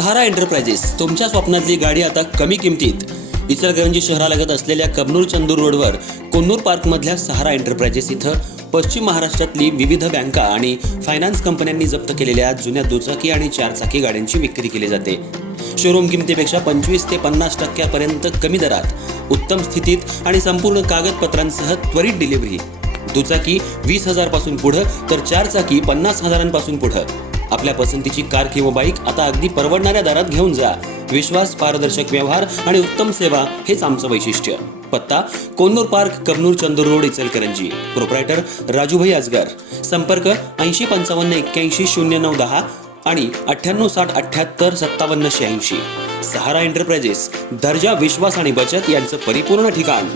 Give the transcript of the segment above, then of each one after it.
सहारा enterprises तुमच्या स्वप्नातली गाडी आता कमी किमतीत. इचलकरंजी शहरालगत असलेल्या कबनूर चंदूर रोडवर कोन्नूर पार्कमधल्या सहारा एंटरप्राइजेस इथं पश्चिम महाराष्ट्रातली विविध बँका आणि फायनान्स कंपन्यांनी जप्त केलेल्या जुन्या दुचाकी आणि चारचाकी गाड्यांची विक्री केली जाते. शोरूम किमतीपेक्षा 25 ते 50% कमी दरात, उत्तम स्थितीत आणि संपूर्ण कागदपत्रांसह त्वरित डिलिव्हरी. दुचाकी 20,000 पासून पुढे तर चारचाकी 50,000 पुढे. आपल्या पसंतीची कार किंवा बाईक आता अगदी परवडणाऱ्या दरात घेऊन जा. विश्वास, पारदर्शक व्यवहार आणि उत्तम सेवा हेच आमचं वैशिष्ट्य. पत्ता Konnur park, Kabnur Chandur road, Ichalkaranji. Proprietor Rajubhai Ajgar. संपर्क 8055810910 आणि 9860785786. सहारा एंटरप्राइजेस, दर्जा, विश्वास आणि बचत यांचं परिपूर्ण ठिकाण.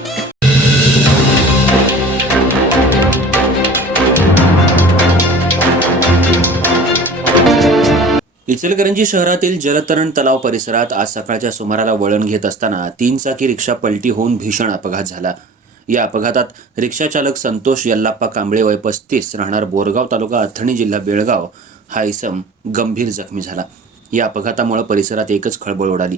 इचलकरंजी शहरातील जलतरण तलाव परिसरात आज सकाळच्या सुमाराला वळण घेत असताना 3 चाकी रिक्षा पलटी होऊन भीषण अपघात झाला. या अपघातात रिक्षा चालक संतोष यल्लाप्पा कांबळे वय 35 राहणार बोरगाव तालुका अथणी जिल्हा बेळगाव हा इसम गंभीर जखमी झाला. या अपघातामुळे परिसरात एकच खळबळ उडाली.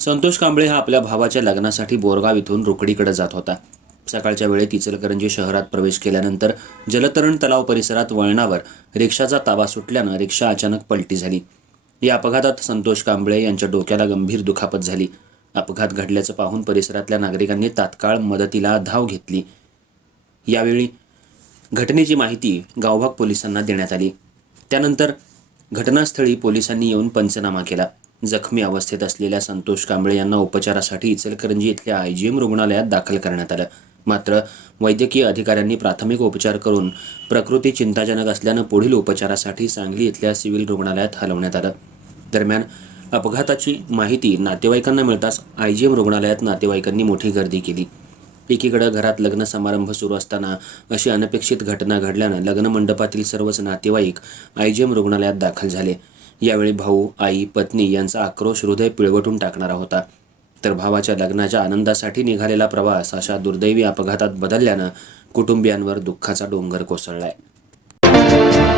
संतोष कांबळे हा आपल्या भावाच्या लग्नासाठी बोरगाव इथून रोकडीकडे जात होता. सकाळच्या वेळेत इचलकरंजी शहरात प्रवेश केल्यानंतर जलतरण तलाव परिसरात वळणावर रिक्षाचा ताबा सुटल्यानं रिक्षा अचानक पलटी झाली. या अपघातात संतोष कांबळे यांच्या डोक्याला गंभीर दुखापत झाली. अपघात घडल्याचं पाहून परिसरातल्या नागरिकांनी तात्काळ मदतीला धाव घेतली. यावेळी घटनेची माहिती गावभाग पोलिसांना देण्यात आली. त्यानंतर घटनास्थळी पोलिसांनी येऊन पंचनामा केला. जखमी अवस्थेत असलेल्या संतोष कांबळे यांना उपचारासाठी इचलकरंजी इथल्या IGM रुग्णालयात दाखल करण्यात आलं. मात्र वैद्यकीय अधिकाऱ्यांनी प्राथमिक उपचार करून प्रकृती चिंताजनक असल्यानं पुढील उपचारासाठी सांगली इथल्या सिव्हिल रुग्णालयात हलवण्यात आलं. दरम्यान अपघाताची माहिती नातेवाईकांना मिळताच IGM रुग्णालयात नातेवाईकांनी मोठी गर्दी केली. एकीकडे घरात लग्न समारंभ सुरू असताना अशी अनपेक्षित घटना घडल्यानं लग्न मंडपातील सर्वच नातेवाईक IGM रुग्णालयात दाखल झाले. यावेळी भाऊ, आई, पत्नी यांचा आक्रोश हृदय पिळवटून टाकणारा होता. तर भावाच्या लग्नाच्या आनंदासाठी निघालेला प्रवास अशा दुर्दैवी अपघातात बदलल्यानं कुटुंबियांवर दुःखाचा डोंगर कोसळलाय.